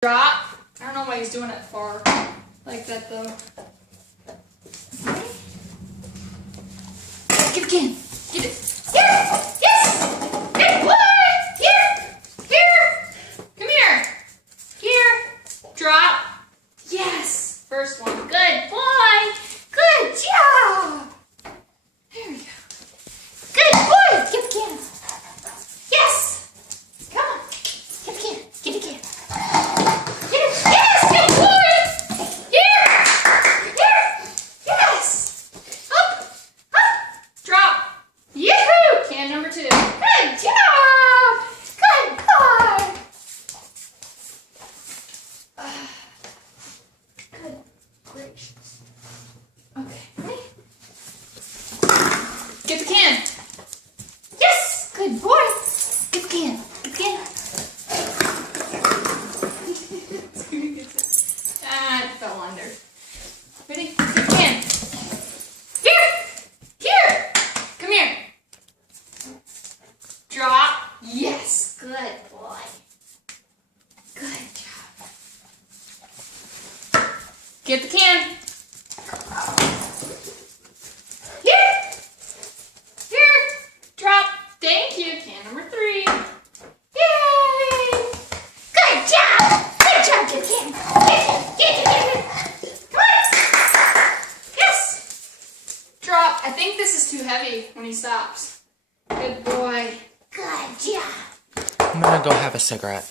Drop. I don't know why he's doing it far like that though. Okay. Get the can. Get it. Here. Yes. Good boy. Here. Here. Come here. Here. Drop. Yes. First one. Good boy. Good job. There we go. Good boy. Get the can. Yes. Come on. Get the can. Get the can. Number 2. Good job! Good boy! Good gracious. Okay, ready? Get the can. Yes! Good boy! Get the can. Get the can. It fell under. Ready? Get the can. Here! Come here. Drop. Yes. Good boy. Good job. Get the can. Here. Here. Drop. Thank you. Can number 3. Yay. Good job. Good job. Get the can. Get it. Come on. Yes. Drop. I think this is too heavy when he stops. Good boy. Good job. I'm gonna go have a cigarette.